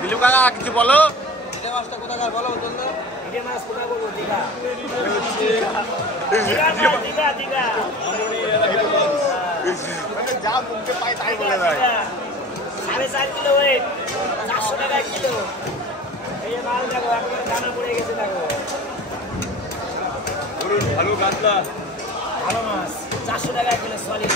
দিলীপ কাকা কিছু বলো। ইটে মাছটা কোথাকার বলো বলতো? ইটে মাছ কোথায় বলবো? দীঘা। দীঘা। যা মুখে পাই তাই বলে দেয়। 4.5 কিলো ওয়েট, 400 টাকা কিলো। এই মাল দেখো একেবারে দানা পড়ে গেছে দেখো। ভালো গাছলা ভালো মাছ 400 টাকা কিলো সলিড।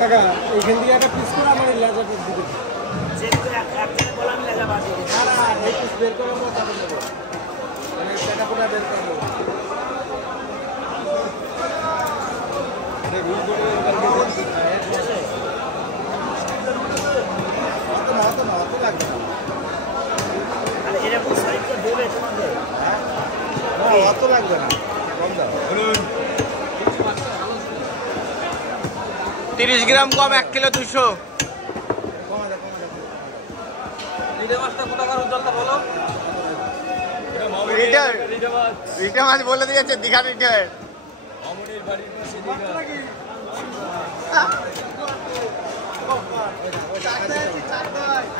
কাকা এইখান থেকে একটা পিস করে আমার লেজা পিস দিতে। যেহেতু একজনে বললাম লেজা বাদ দিয়ে দিতে। না এই পিস বের করে আমরা তারপর দেবো। মানে টাকা পুরা বের করবো। অত লাগবে না। আর এরকম সলিড তো দেবে তোমাদের। হ্যাঁ অত লাগবে না, কম দাও। 30 গ্রাম কম 1 কিলো 200। ইটে মাছটা কোথাকার উজ্জ্বলটা বলো? রিটে মাছ বলে দিয়েছে দীঘা রিটে। অমরের বাড়ির পাশে দীঘা।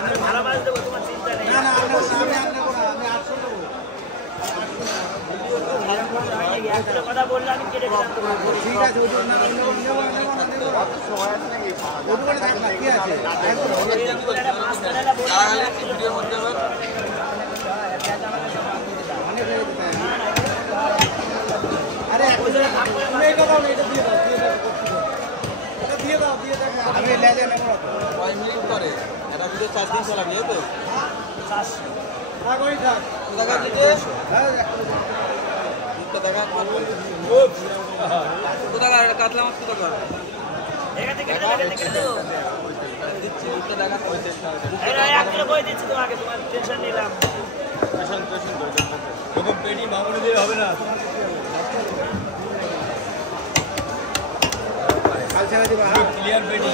আমি ভালো মাছ দেবো, তোমার চিন্তা নেই। না না আমি নেবো না, আমি 800 নেবো। একটা কথা বললে আমি কেটে দিলাম তোমার। ঠিক আছে ওই জন্য নেবো সময় আছে নাকি? ওই থাক না, কি আছে? একটা মাছ কাটাটা বললে ভিডিওর মধ্যে আরে তুমি এই কথা এটা দিয়ে দাও, এটা দিয়ে দাও, আমি লেজে নেবো না। 5 মিনিট করে এটা ভিডিও 4 দিন চালাবি তো? থাক ওই থাক। কোথাকার দিতে? হ্যাঁ কোথাকার কাতলা মাছ কোথাকার? এখান থেকে কেটে দেবো। দিচ্ছি উঠতে দেখা পয়সা। 1 কিলো করে দিচ্ছি তোমাকে, তোমার টেনশন নিলাম। যখন পেটি মামুনি দিয়ে হবে না। ক্লিয়ার পেটি।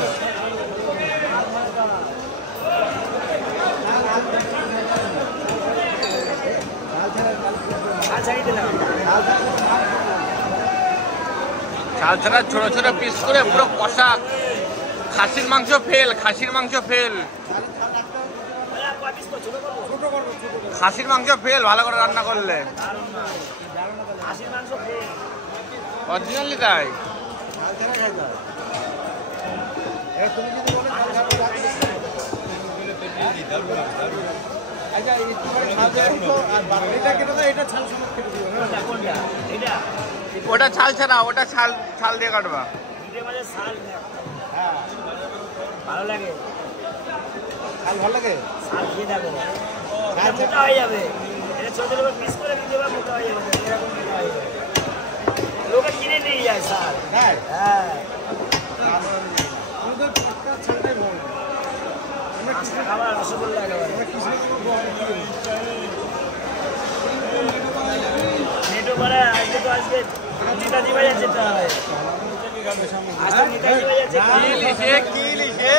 ছাল ছাড়া ছোট ছোট পিস করে পুরো কষা। খাসির মাংস ফেল, খাসির মাংস ফেল, খাসির মাংস ফেল ভালো করে রান্না করলে। অরিজিনালি তাই। ওটা ছাল ছাড়া, ওটা ছাল ছাল দিয়ে কাটবা। ভালো লাগে, ছাল ভালো লাগে? শাল খেয়ে দেখো, মোটা হয়ে যাবে। এটা ছোট ছোট পিস করে দিতে পারবে, মোটা হয়ে যাবে। এরকম মোটা হয়ে যাবে, লোকে কিনে নিয়ে যায় শাল। হ্যাঁ হ্যাঁ খাবার রসগোল্লা নেটো করে আজকে তো আসবে নেতাজি বাজার যেতে হবে। আজ তো নেতাজি বাজার যেতে হবে। কি লিখে